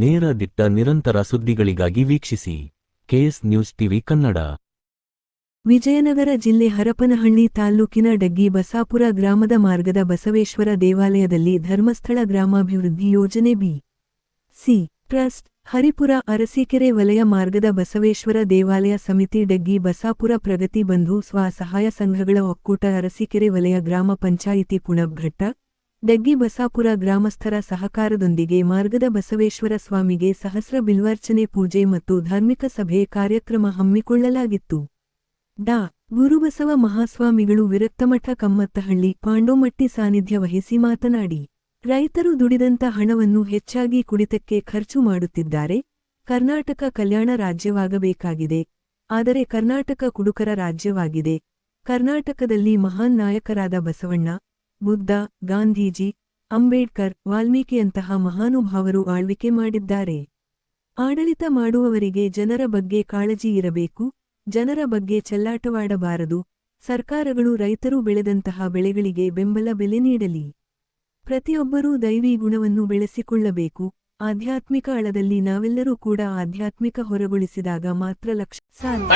ನೇರ ದಿಟ್ಟ ನಿರಂತರ ಸುದ್ದಿಗಳಿಗಾಗಿ ವೀಕ್ಷಿಸಿ KS news TV Kannada. Vijayanagara ಜಿಲ್ಲೆ ಹರಪನಹಳ್ಳಿ ತಾಲ್ಲೂಕಿನ ಡಗ್ಗಿ ಬಸಾಪುರ ಗ್ರಾಮದ ಮಾರ್ಗದ ಬಸವೇಶ್ವರ ದೇವಾಲಯದಲ್ಲಿ ಧರ್ಮಸ್ಥಳ ಗ್ರಾಮಾಭಿವೃದ್ಧಿ ಯೋಜನೆ ಬಿ.ಸಿ. ಟ್ರಸ್ಟ್, ಹರಿಪುರ ಅರಸೀಕೆರೆ ವಲಯ ಮಾರ್ಗದ ಬಸವೇಶ್ವರ ದೇವಾಲಯ ಸಮಿತಿ ಡಗ್ಗಿ ಬಸಾಪುರ ಪ್ರಗತಿ ಬಂಧು ಸ್ವಸಹಾಯ ಸಂಘಗಳ ಒಕ್ಕೂಟ ಅರಸೀಕೆರೆ ವಲಯ ಗ್ರಾಮ ಪಂಚಾಯಿತಿ ಪುಣಬ್ಘಟ್ಟ, ಡಗ್ಗಿ ಬಸಾಪುರ ಗ್ರಾಮಸ್ಥರ ಸಹಕಾರದೊಂದಿಗೆ ಮಾರ್ಗದ ಬಸವೇಶ್ವರ ಸ್ವಾಮಿಗೆ ಸಹಸ್ರ ಬಿಲ್ವಾರ್ಚನೆ ಪೂಜೆ ಮತ್ತು ಧಾರ್ಮಿಕ ಸಭೆ ಕಾರ್ಯಕ್ರಮ ಹಮ್ಮಿಕೊಳ್ಳಲಾಗಿತ್ತು. ಡಾ. ಗುರುಬಸವ ಮಹಾಸ್ವಾಮಿಗಳು ವಿರಕ್ತಮಠ ಕಮ್ಮತ್ತಹಳ್ಳಿ ಪಾಂಡೋಮಟ್ಟಿ ಸಾನ್ನಿಧ್ಯ ವಹಿಸಿ ಮಾತನಾಡಿ, ರೈತರು ದುಡಿದಂತ ಹಣವನ್ನು ಹೆಚ್ಚಾಗಿ ಕುಡಿತಕ್ಕೆ ಖರ್ಚು ಮಾಡುತ್ತಿದ್ದಾರೆ. ಕರ್ನಾಟಕ ಕಲ್ಯಾಣ ರಾಜ್ಯವಾಗಬೇಕಾಗಿದೆ, ಆದರೆ ಕರ್ನಾಟಕ ಕುಡುಕರ ರಾಜ್ಯವಾಗಿದೆ. ಕರ್ನಾಟಕದಲ್ಲಿ ಮಹಾನ್ ನಾಯಕರಾದ ಬಸವಣ್ಣ, ಬುದ್ಧ, ಗಾಂಧೀಜಿ, ಅಂಬೇಡ್ಕರ್, ವಾಲ್ಮೀಕಿಯಂತಹ ಮಹಾನುಭಾವರು ಆಳ್ವಿಕೆ ಮಾಡಿದ್ದಾರೆ. ಆಡಳಿತ ಮಾಡುವವರಿಗೆ ಜನರ ಬಗ್ಗೆ ಕಾಳಜಿ ಇರಬೇಕು, ಜನರ ಬಗ್ಗೆ ಚೆಲ್ಲಾಟವಾಡಬಾರದು. ಸರ್ಕಾರಗಳು ರೈತರು ಬೆಳೆದಂತಹ ಬೆಳೆಗಳಿಗೆ ಬೆಂಬಲ ಬೆಲೆ ನೀಡಲಿ. ಪ್ರತಿಯೊಬ್ಬರೂ ದೈವಿ ಗುಣವನ್ನು ಬೆಳೆಸಿಕೊಳ್ಳಬೇಕು. ಆಧ್ಯಾತ್ಮಿಕ ಅಳದಲ್ಲಿ ನಾವೆಲ್ಲರೂ ಕೂಡ ಆಧ್ಯಾತ್ಮಿಕ ಹೊರಗೊಳಿಸಿದಾಗ ಮಾತ್ರ ಲಕ್ಷ್ಯ ಸಾಧ್ಯ.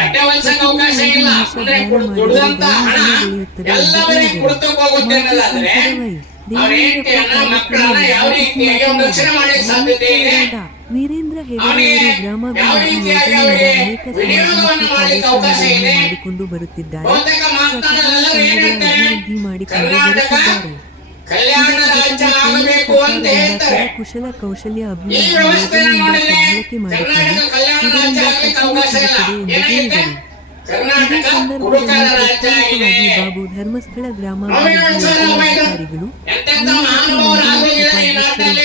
ವೀರೇಂದ್ರ ಹೆಗಡೆಯವರು ಗ್ರಾಮಾಭಿವೃದ್ಧಿ ಯೋಜನೆಯಿಂದ ಅನೇಕ ಕಾರ್ಯಕ್ರಮಗಳನ್ನು ಮಾಡಿಕೊಂಡು ಬರುತ್ತಿದ್ದಾರೆ. ಅಭಿವೃದ್ಧಿ ಮಾಡಿಕೊಂಡು ಬರುತ್ತಿದ್ದಾರೆ. ಕುಶಲ ಕೌಶಲ್ಯ ಅಭಿವೃದ್ಧಿ ಯೋಜನೆಯಿಂದ ಸದ್ಬಳಕೆ ಮಾಡಿಕೊಂಡು ಇದರಿಂದ ಸಫಲವಾಗುತ್ತದೆ ಎಂದು ಹೇಳಿದರು. ಇದೇ ಸಂದರ್ಭದಲ್ಲಿ ಪ್ರತ್ಯೇಕವಾಗಿ ಬಾಬು ಧರ್ಮಸ್ಥಳ ಗ್ರಾಮಾಭಿವೃದ್ಧಿ ಯೋಜನಾಧಿಕಾರಿಗಳು,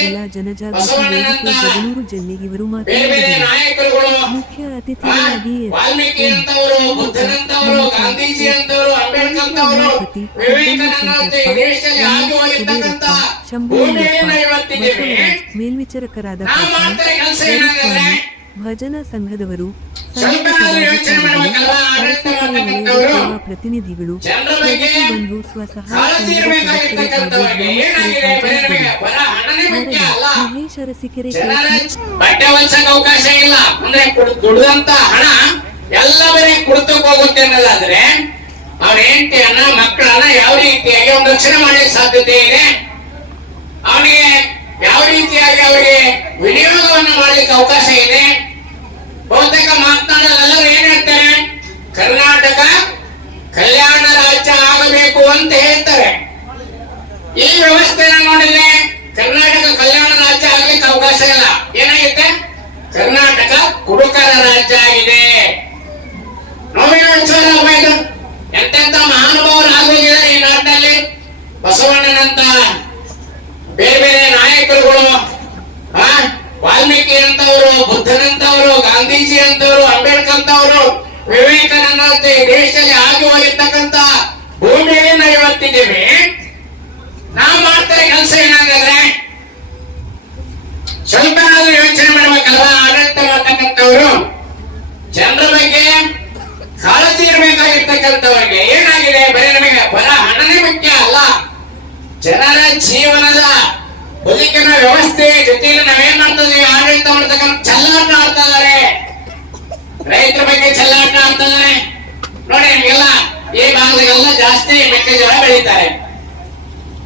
ಜಿಲ್ಲಾ ಜನಜಾಗೃತಿ ವೇದಿಕೆ ಜಗಳೂರು ಜಿಲ್ಲೆ ಇವರು ಮಾತನಾಡಿದರು. ಮುಖ್ಯ ಅತಿಥಿಗಳಾಗಿ ಮೇಲ್ವಿಚಾರಕರಾದ ಭಜನಾ ಸಂಘದವರು, ಪ್ರತಿನಿಧಿಗಳು, ಬಂಧು ಸ್ವಸಹಾಯ ಮಹೇಶ್ ಅರಸೀಕೆರೆ ಬಟ್ಟೆ ಹೊಲ್ಸಕ್ಕೆ ಅವಕಾಶ ಇಲ್ಲ. ಅಂದ್ರೆ ದುಡಿದಂತ ಹಣ ಎಲ್ಲವರಿಗೆ ಕುಡಿತಕ್ಕೆ ಹೋಗುತ್ತೆ ಅನ್ನೋದಾದ್ರೆ ಅವ್ರ ಹೆಂಡತಿಯನ್ನ ಮಕ್ಕಳನ್ನ ಯಾವ ರೀತಿಯಾಗಿ ಒಂದು ರಕ್ಷಣೆ ಮಾಡಲಿಕ್ಕೆ ಸಾಧ್ಯತೆ ಇದೆ, ಅವನಿಗೆ ಯಾವ ರೀತಿಯಾಗಿ ಅವರಿಗೆ ವಿನಿಯೋಗವನ್ನು ಮಾಡಲಿಕ್ಕೆ ಅವಕಾಶ ಇದೆ. ಬಹುತೇಕ ಮಾತನಾಡೋರೆಲ್ಲರೂ ಏನ್ ಹೇಳ್ತಾರೆ, ಕರ್ನಾಟಕ ಕಲ್ಯಾಣ ರಾಜ್ಯ ಆಗಬೇಕು ಅಂತ ಹೇಳ್ತಾರೆ. ಈ ವ್ಯವಸ್ಥೆನ ನೋಡಿದ್ರೆ ಕರ್ನಾಟಕ ಕಲ್ಯಾಣ ರಾಜ್ಯ ಆಗ್ಲಿಕ್ಕೆ ಅವಕಾಶ ಇಲ್ಲ. ಏನಾಗುತ್ತೆ, ಕರ್ನಾಟಕ ಕುಡುಕರ ರಾಜ್ಯ ಆಗಿದೆ. ನೋವಿನ ಎಂತೆಂತ ಮಹಾನುಭಾವರು ಆಗೋಗಿದ್ದಾರೆ ಈ ನಾಡಿನಲ್ಲಿ. ಬಸವಣ್ಣನಂತ ಬೇರೆ ಬೇರೆ ನಾಯಕರುಗಳು, ವಾಲ್ಮೀಕಿ ಅಂತವರು, ಬುದ್ಧನಂತವರು, ಗಾಂಧೀಜಿ ಅಂತವರು, ಅಂಬೇಡ್ಕರ್ ಅಂತವರು, ವಿವೇಕಾನಂದ ಅಂತ ಈ ದೇಶದಲ್ಲಿ ಆಗಿ ಹೋಗಿರ್ತಕ್ಕಂತ ಭೂಮಿಯಲ್ಲಿ ನಾವು ಇವತ್ತಿದ್ದೇವೆ. ನಾವು ಮಾಡ್ತಾರೆ ಕೆಲಸ ಏನಾದ್ರೆ ಸ್ವಲ್ಪ ಯೋಚನೆ ಮಾಡ್ಬೇಕಲ್ವಾ. ಆಡಳಿತ ಮಾಡ್ತಕ್ಕಂಥವ್ರು ಜನರ ಬಗ್ಗೆ ಕಾಳಜಿ ಇರಬೇಕಾಗಿರ್ತಕ್ಕಂಥವ್ರಿಗೆ ಏನಾಗಿದೆ, ಬರೀ ನಮಗೆ ಬರ ಹಣನೇ ಮುಖ್ಯ ಅಲ್ಲ, ಜನರ ಜೀವನದ ಬದುಕಿನ ವ್ಯವಸ್ಥೆ ಜೊತೆಯಲ್ಲಿ ನಾವೇನ್ ಮಾಡ್ತಾ ಇದೀವಿ, ಆಡಳಿತ ಮಾಡ್ತಕ್ಕಂಥ ಚೆಲ್ಲಾಟ ಆಡ್ತಾ ಇದಾರೆ. ರೈತರ ಬಗ್ಗೆ ಚೆಲ್ಲಾಟ ಆಡ್ತಾ ಇದಾರೆ. ನೋಡಿ, ನಿಮ್ಗೆಲ್ಲ ಈ ಭಾಗದಾಗೆಲ್ಲ ಜಾಸ್ತಿ ಮೆಕ್ಕೆಜೋಳ ಬೆಳೀತಾರೆ.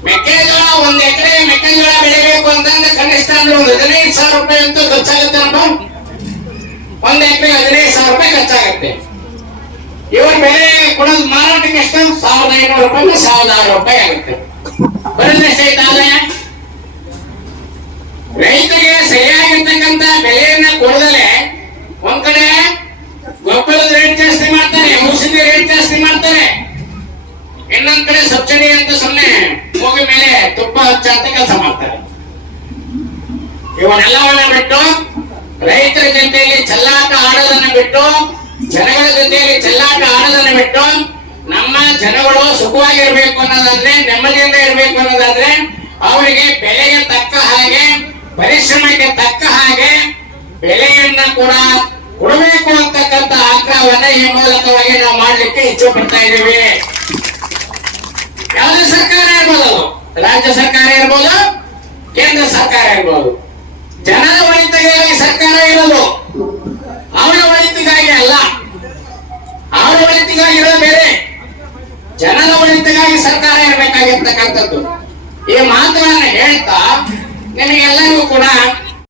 ಮೆಕ್ಕೆಜೋಳ ಒಂದ್ ಎಕರೆ ಮೆಕ್ಕೆಜೋಳ ಬೆಳಿಬೇಕು ಅಂತಂದ್ರೆ ಕನಿಷ್ಠ ಅಂದ್ರೆ ಒಂದು 15,000 ರೂಪಾಯಿ ಅಂತೂ ಖರ್ಚಾಗುತ್ತೆ. ಒಂದ್ ಎಕರೆ 15,000 ರೂಪಾಯಿ ಖರ್ಚಾಗುತ್ತೆ. ಇವ್ರ ಬೆಲೆ ಕೊಡೋದು ಮಾರಾಟಕ್ಕೆ ಎಷ್ಟು, 1,500 ರೂಪಾಯಿ 1,000 ರೂಪಾಯಿ ಆಗುತ್ತೆ. ಬರೋದೆಷ್ಟಾದ್ರೆ ರೈತರಿಗೆ ಸರಿಯಾಗಿರ್ತಕ್ಕಂಥ ಬೆಲೆಯನ್ನ ಕೊಡದಲೆ ಒಂದ್ ಕಡೆ ಗೊಬ್ಬರದ ರೇಟ್ ಜಾಸ್ತಿ ಮಾಡ್ತಾರೆ, ಔಷಧಿ ರೇಟ್ ಜಾಸ್ತಿ ಮಾಡ್ತಾರೆ, ಇನ್ನೊಂದ್ ಕಡೆ ಸಬ್ಸಿಡಿ ಅಂತ ಸುಮ್ಮನೆ ಹೋಗಿ ಮೇಲೆ ತುಪ್ಪ ಹಚ್ಚಂತ ಕೆಲಸ ಮಾಡ್ತಾರೆ. ಇವನ್ನೆಲ್ಲವನ್ನ ಬಿಟ್ಟು ರೈತರ ಜೊತೆಯಲ್ಲಿ ಚೆಲ್ಲಾಟ ಆಡೋದನ್ನ ಬಿಟ್ಟು, ಜನಗಳ ಜೊತೆಯಲ್ಲಿ ಚೆಲ್ಲಾಟ ಆಡೋದನ್ನ ಬಿಟ್ಟು, ನಮ್ಮ ಜನಗಳು ಸುಖವಾಗಿರ್ಬೇಕು ಅನ್ನೋದಾದ್ರೆ, ನೆಮ್ಮದಿಯಿಂದ ಇರಬೇಕು ಅನ್ನೋದಾದ್ರೆ ಅವರಿಗೆ ಬೆಲೆಗೆ ತಕ್ಕ ಹಾಗೆ, ಪರಿಶ್ರಮಕ್ಕೆ ತಕ್ಕ ಹಾಗೆ ಬೆಲೆಯನ್ನ ಕೂಡ ಕೊಡಬೇಕು ಅಂತಕ್ಕಂಥ ಆಗ್ರಹವನ್ನ ಈ ಮೂಲಕವಾಗಿ ನಾವು ಮಾಡ್ಲಿಕ್ಕೆ ಇಚ್ಛೆ ಪಡ್ತಾ ಇದ್ದೀವಿ. ಯಾವುದೇ ಸರ್ಕಾರ ಇರ್ಬೋದು, ರಾಜ್ಯ ಸರ್ಕಾರ ಇರ್ಬೋದು, ಕೇಂದ್ರ ಸರ್ಕಾರ ಇರ್ಬೋದು, ಜನರ ಒಳಿತ ಒಳಿತಿಗಾಗಿ ಸರ್ಕಾರ ಇರೋದು, ಅವರ ಒಳಿತಿಗಾಗಿ ಅಲ್ಲ. ಅವರ ಒಳಿತಿಗಾಗಿ ಇರೋದು ಬೇರೆ, ಜನರ ಒಳಿತಿಗಾಗಿ ಸರ್ಕಾರ ಇರಬೇಕಾಗಿರ್ತಕ್ಕಂಥದ್ದು. ಈ ಮಾತುಗಳನ್ನ ಹೇಳ್ತಾ ನಿಮಗೆಲ್ಲರಿಗೂ ಕೂಡ